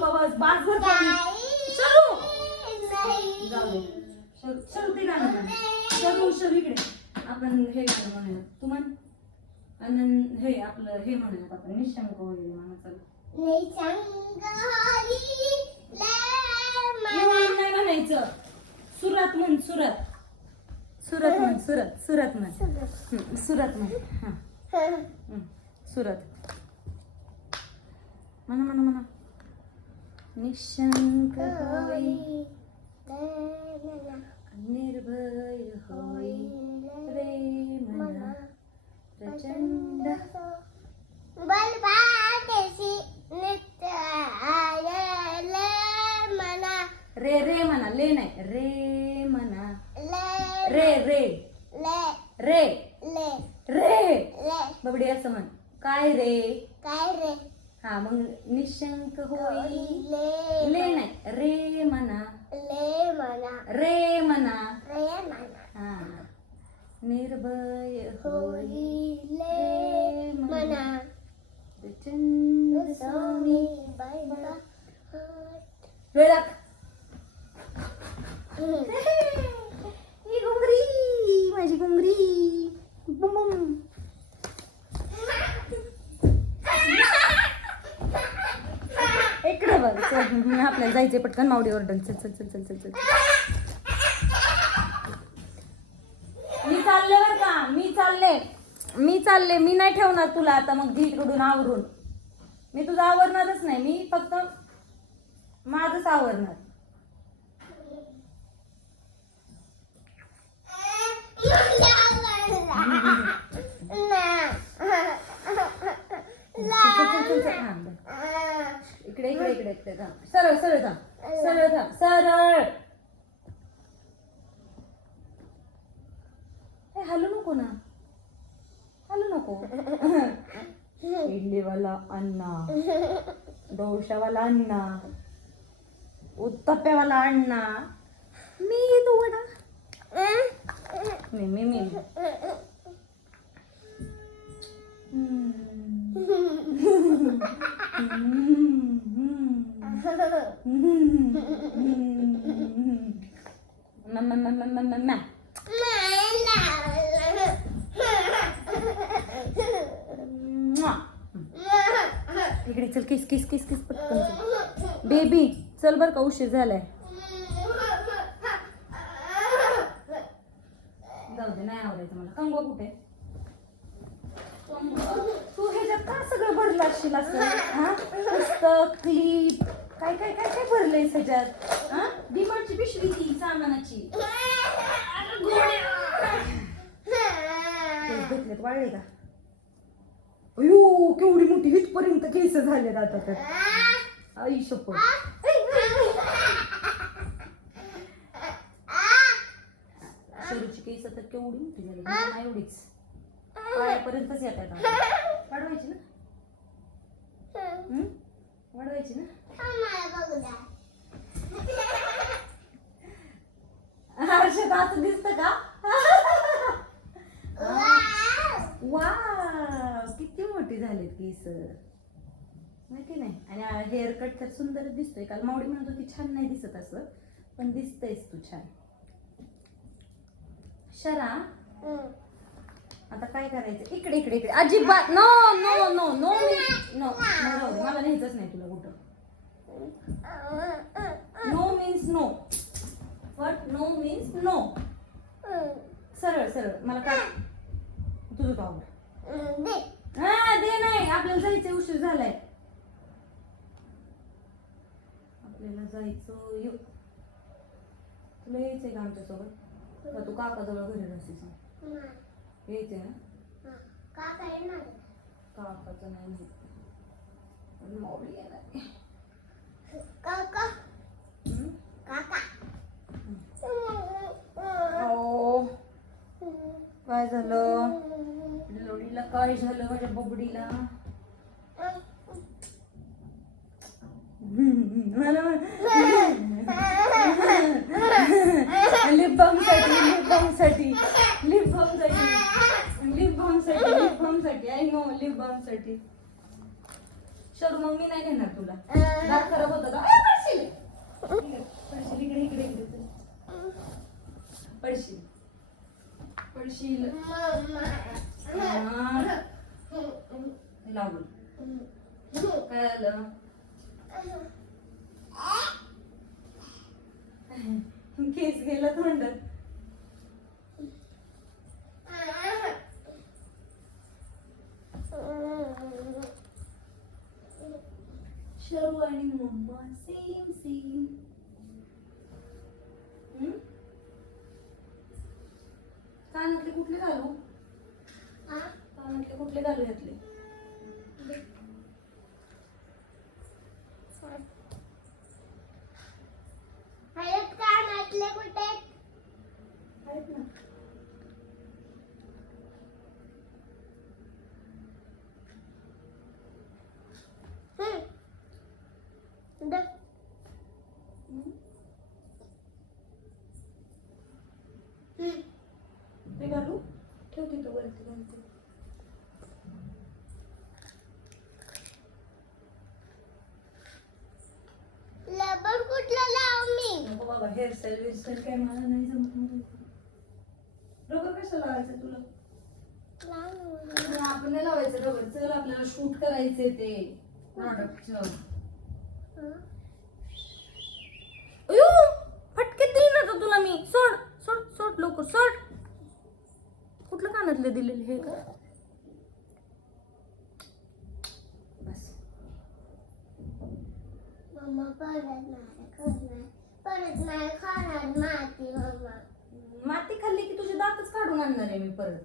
गप्पा बस बास भर शरू जाऊ दे. ते गाणं म्हण. इकडे. आपण हे गाणं म्हणूया तू म्हण. आणि हे आपलं हे म्हणूयात आपण. निशंक होईल म्हणा चल. एवढं नाही म्हणायचं. सुरात म्हण सुरात. सुरत म्हण सुरत सुरत म्हण. सुरत. म्हण. हं, सुरत. म्हणा म्हणा म्हणा. निशंक होई। निर्भय होई। रे मना। प्रचंड रे रे म्हणा ले नाही रे म्हणा रे रे। रे। रे। बबडी असं म्हण काय रे? काय रे? हा मग निशंक होई. ले ले नाही रे म्हणा ले म्हणा रे म्हणा रे म्हणा हा. निर्भय होई. होईले म्हणा प्रचंड स्वामी स्वामी. बाबा वेळ लाग. ही घुंगरी माझी घुंगरी. बुम बुम. इकडे बघ चल आपल्याला जायचंय पटकन मावडी ऑर्डर चल चल चल चल चल चल. मी चालले बर का मी चालले. मी चालले मी नाही ठेवणार तुला आता मग धीटकडून आवरून. मी तुझं आवरणारच नाही मी फक्त माझंच आवरणार. इकडे इकडे इकडे इकडे थांब सरळ सरळ थांब सरळ थांब सरळ ए, हलू नको ना हलू नको इडलीवाला अण्णा डोशावाला अण्णा उत्तप्प्यावाला अण्णा मी दोडा मी मी मी इकडे चल किस किस किस किस पटकन बेबी चल बर का उशीर झालाय. जाऊ दे नाही आवडायचं मला. कंगवा कुठे तू ह्याच्यात का सगळं असशील असं हा? पुस्तक क्लिप काय काय काय काय भरलंय ह्याच्यात हा? डिमांडची पिशवी ती सामानाची. घेतलेत वाळले का अयो केवढी मोठी हितपर्यंत केस झाले आता तर. आई शपथ. केस तर केवढी मोठी झाली. नाही एवढीच. पायापर्यंतच येतात आता. ना? वाढवायची ना? हर्षद असं दिसत का? वा किती मोठी झालीत केस. माहिती नाही? आणि हेअर कट तर सुंदरच दिसतोय. काल मावडी म्हणत होती छान नाही दिसत असं पण दिसतंयस तू छान. शरा आता काय करायचं? इकडे इकडे इकडे. अजिबात. No no no no no मला न्यायचंच नाही तुला कुठं. No means no but no means no सरळ सरळ. मला काय तुझं पाहू आवड हा दे नाही. आपल्याला जायचं उशीर झालाय. आपल्याला जायचं यो तुला यायचंय का आमच्यासोबत? तू काकाजवळ घरी नसतेस? यायचंय ना? काकाचं नाही माहीत. माऊली येणार आहे. हम्म? अहो, काय झालं? लोडीला काय झालं माझ्या बबडीला? मला lip balm lip balm lip balm lip lip I know lip बामसाठी मग मी नाही घेणार तुला. दात खराब होतं का? पडशील. इकडे, पडशील इकडे इकडे इकडे. पडशील. पडशील. लागून. काय आलं? केस गेला तोंडात. शरू आणि मम्मा सेम सेम कानातले कुठले घालू? कानातले कुठले घालू यातले हळद कानातले कुठे आहेत ना हम्म. ते घालू? ठेव तिथं वरती घालते लबड कुठलं लाव मी? नको बाबा हेअरस्टाईल वेअरस्टाईल काय मला नाही जमत मला. रबर कसं लावायचं तुला? आपण नाही लावायचं रबर. चल आपल्याला शूट करायचे ते प्रॉडक्टचं अयो फटके दिली ना तुला मी. सोड सोड सोड लवकर सोड. कुठलं कानातले दिलेले हे का? बस. माती खाल्ली की तुझे दातच काढून आणणार आहे मी परत.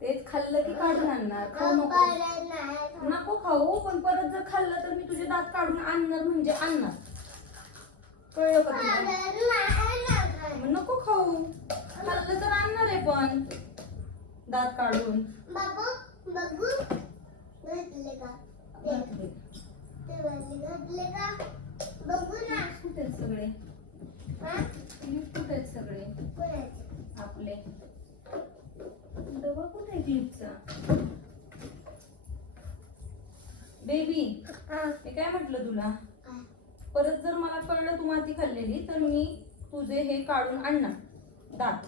तेच खाल्लं की काढून आणणार. खाऊ नको. नको खाऊ पण परत जर खाल्लं तर मी तुझे दात काढून आणणार म्हणजे आणणार. कळलं का तुला. मग नको खाऊ. खाल्लं तर आणणार आहे पण. दात काढून. बाबू बघू घातले का? घातले. ते वरती घातले का? बघू ना कुठे आहेत सगळे? हा? क्लिप कुठे आहेत सगळे? कोणाचे? आपले. डबा कुठे आहे क्लिपचा? बेबी हा. मी काय म्हटलं तुला? काय? परत जर मला कळलं तू माती खाल्लेली तर मी तुझे हे काढून आणणार. दात.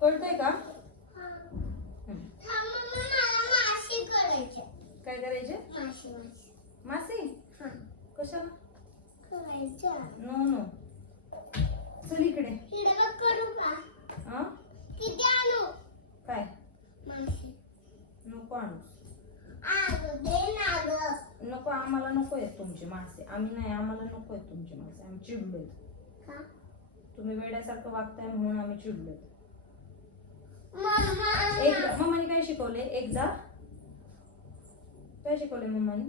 कळतंय का? हा. काय करायचे? मासे हा. कशाला? No no. चल इकडे. काय? नको आणू. नको आम्हाला नको आहेत तुमचे मासे. आम्ही नाही आम्हाला नको आहेत तुमचे मासे. आम्ही चिडलोय का तुम्ही वेड्यासारखं वागताय म्हणून आम्ही चिडलोय. मम्मा एकदा मम्माने काय शिकवले एकदा काय शिकवले मम्माने?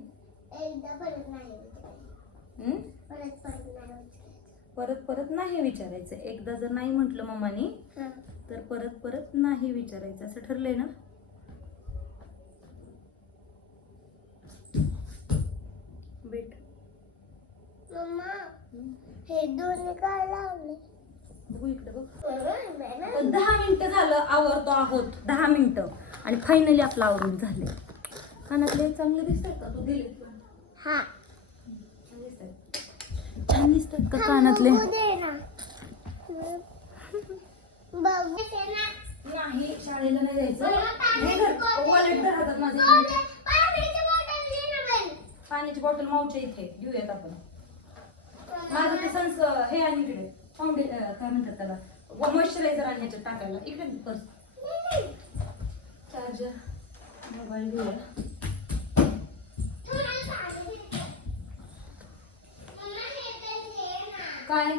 परत? परत नाही विचारायचं. एकदा जर नाही म्हटलं मम्मानी. तर परत परत नाही विचारायचं. असं ठरलंय ना? बेट मम्मा हे? दोन काय लावले? बघू इकडे बघ. बरोबर पण दहा मिनिटं झालं आवरतो आहोत. दहा मिनिटं. आणि फायनली आपलं आवरून झाले कानातले चांगले दिसतात का? तू दिले हा. छान दिसतात. का कानातले? नाही शाळेला नाही जायचं. वॉलेट माझे पाण्याची बॉटल मावच्या इथे. घेऊयात आपण. माझं ते सन्स हे आहे इकडे. फाउंडे काय म्हणतात त्याला? मॉइश्चरायझर आणण्याचं टाकायला. इकडे कर. चार्जर मोबाईल घेऊया. काय?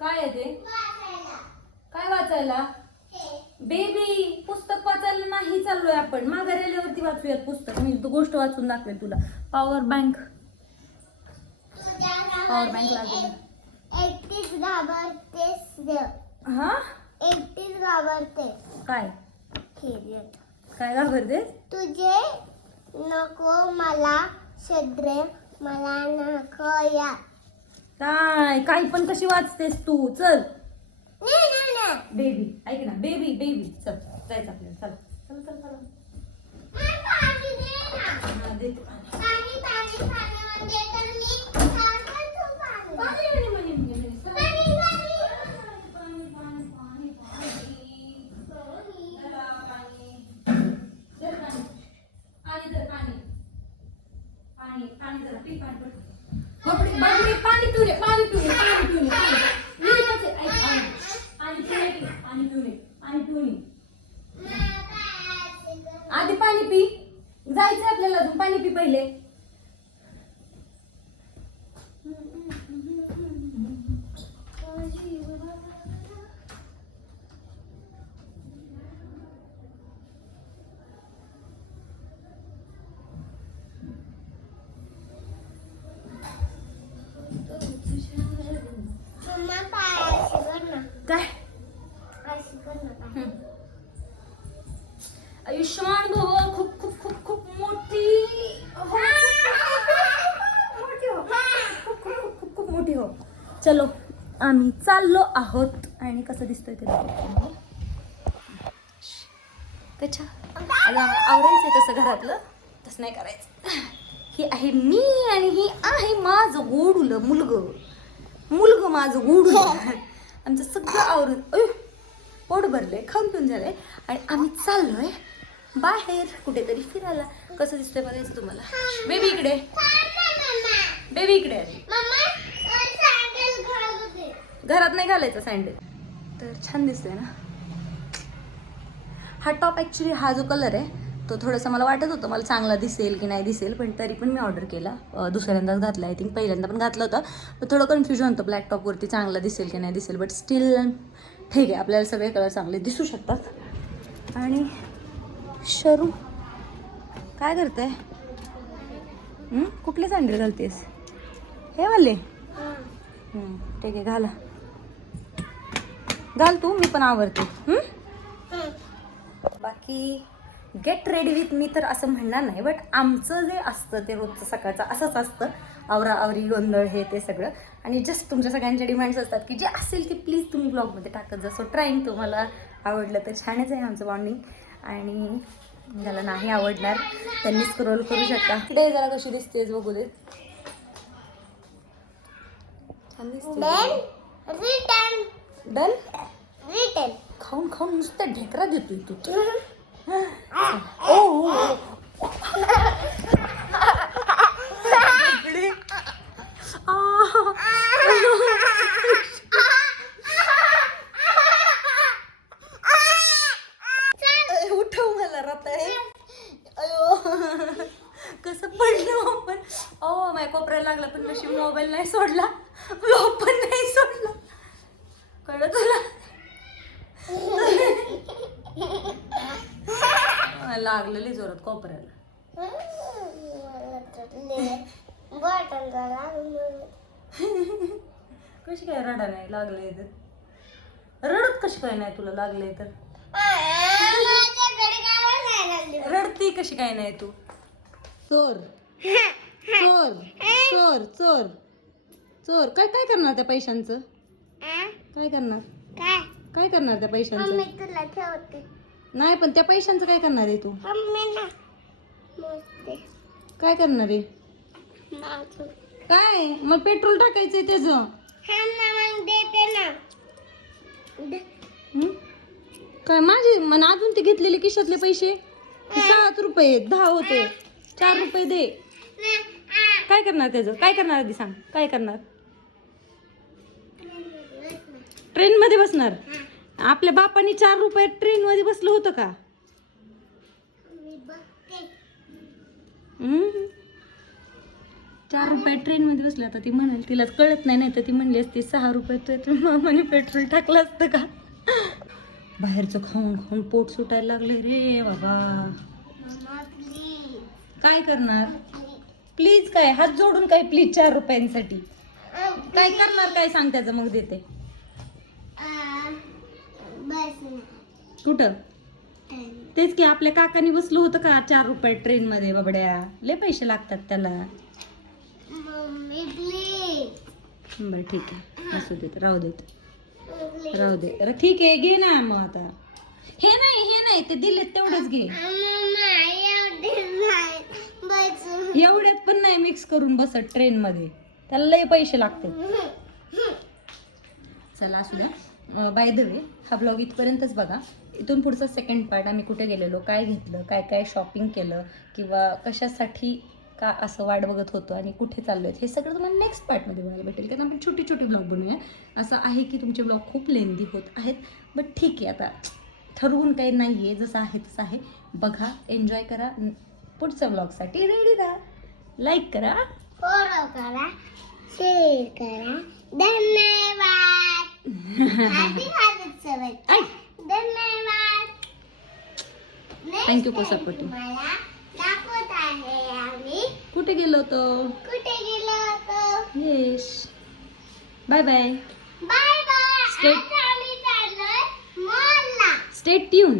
काय आहे ते? काय वाचायला? बेबी पुस्तक वाचायला नाही चाललोय आपण. माघारी आल्यावरती वाचूयात पुस्तक. मी तू गोष्ट वाचून दाखवेल तुला. पॉवर बँक पॉवर बँक लागेल. घाबरतेस देव हा? एकटीच घाबरते काय? खिरीत काय घाबरतेस? तुझे नको मला शद्रे मला नको या. काय काय पण कशी वाचतेस तू? चल. बेबी ऐक ना. बेबी बेबी चल जायचं आपल्याला. चल चल चल चल. हा, पाणी. पाणी पाणी म्हणजे बबडी बबडी पाणी पिऊ आहोत आणि कसं दिसतोय ते त्याच्या आवरायचं तसं घरातलं. तसं नाही करायचं. ही आहे मी आणि ही आहे माझं गोडुलं मुलग. मुलग माझं गोडुलं. आमचं सगळं आवरून अय, पोट भरलंय खाऊन पिऊन झालंय. आणि आम्ही चाललोय बाहेर कुठेतरी फिरायला. कसं दिसतंय बघायचं तुम्हाला? बेबी इकडे. बेबी इकडे आहे मम्मा अ, सॅन्डल घालू दे. घरात नाही घालायचं सँडल तर छान दिसतोय ना. हा टॉप ॲक्च्युली हा जो कलर आहे तो थोडासा मला वाटत होतं मला चांगला दिसेल की नाही दिसेल पण तरी पण मी ऑर्डर केला. दुसऱ्यांदाच घातला आय थिंक पहिल्यांदा पण घातलं होतं. पण थोडं कन्फ्युजन होतं ब्लॅक टॉपवरती चांगला दिसेल की नाही दिसेल बट स्टील ठीक आहे आपल्याला सगळे कलर चांगले दिसू शकतात. आणि शरू काय करते कुठले सँडल घालतेस? हे वाले? ठीक आहे घाला. घाल तू मी पण आवडते हम्म? हम्म. बाकी गेट रेडी विथ मी तर असं म्हणणार नाही बट आमचं जे असतं ते रोजचं सकाळचं असंच असतं. आवरा आवरी गोंधळ हे ते सगळं. आणि जस्ट तुमच्या सगळ्यांच्या डिमांड्स असतात की जे असेल ते प्लीज तुम्ही ब्लॉगमध्ये टाकत जा. सो ट्राईंग तुम्हाला आवडलं तर छानच आहे आमचं बॉन्डिंग आणि ज्याला नाही आवडणार त्यांनी स्क्रोल करू शकता. इकडे जरा कशी दिसतेस बघू दे. छान दिसते डन? Return. खाऊन खाऊन नुसतं ढेकरा देतोय तू. ओ, उठव मला रताळे अयो. कसं पडलं आपण? ओ माझ्या कोपऱ्याला लागला पण नशीब मोबाईल नाही सोडला कळलं तुला मला लागलेली जोरात कोपऱ्याला कशी काय रडा नाही लागले तर? रडत कशी काय नाही तुला लागले तर? रडती कशी काय नाही तू? चोर. चोर. चोर चोर. चोर. काय काय करणार त्या पैशांचं? काय करणार? काय काय करणार त्या पैशांचं? मम्मी तुला ठेवते. नाही पण त्या पैशांचं काय करणार आहे तू? काय करणार आहे? काय? मग पेट्रोल टाकायचंय त्याचं. मग? काय माझे? मन अजून ते घेतलेले खिशातले पैसे? सात रुपये दहा होते. चार रुपये दे. काय करणार त्याचं? काय करणार आधी सांग? काय करणार? ट्रेन मध्ये बसणार? आपल्या बापानी चार रुपयात ट्रेन मध्ये बसलं होतं का मी बघते हं? चार रुपये ट्रेनमध्ये बसले आता ती म्हणाल तिला कळत नाही नाही तर ती म्हणली असती सहा रुपये तर मामाने पेट्रोल टाकलं असतं का? बाहेरचं खाऊन खाऊन पोट सुटायला लागले रे बाबा. काय करणार? प्लीज काय हात जोडून काय प्लीज चार रुपयांसाठी? काय करणार काय सांग त्याचं मग देते. कुठं? तेच की आपल्या काकानी बसलं होतं का चार रुपये ट्रेन मध्ये बाबड्या? लय पैसे लागतात त्याला. मम्मी प्लीज बरं ठीक आहे. असू देत राहू देत. राहू दे. अरे ठीक आहे घे ना मग आता. हे नाही हे नाही ते दिलेत तेवढंच घे. एवढ्यात पण नाही मिक्स करून बसत ट्रेन मध्ये. त्याला लय पैसे लागतात चला असू द्या. बाय द वे हा ब्लॉग इथपर्यंतच बघा. इथून पुढचा सेकंड पार्ट आम्ही कुठे गेलेलो काय घेतलं काय काय शॉपिंग केलं किंवा कशासाठी का असं वाट बघत होतो आणि कुठे चाललो आहे हे सगळं तुम्हाला नेक्स्ट पार्टमध्ये बघायला भेटेल. कारण आपण छोटी छोटी ब्लॉग बनवूया. असं आहे की तुमचे ब्लॉग खूप लेंदी होत आहेत बट ठीक आहे आता ठरवून काही नाही आहे जसं आहे तसं आहे. बघा एन्जॉय करा. पुढच्या ब्लॉगसाठी रेडी राहा. लाईक करा. फॉलो करा शेअर करा. धन्यवाद. दाखवत आहे आम्ही. कुठे गेलो होतो? कुठे गेलो होतो? Yes bye bye bye bye Stay- आता आम्ही चाललोय मॉलला स्टेट ट्यून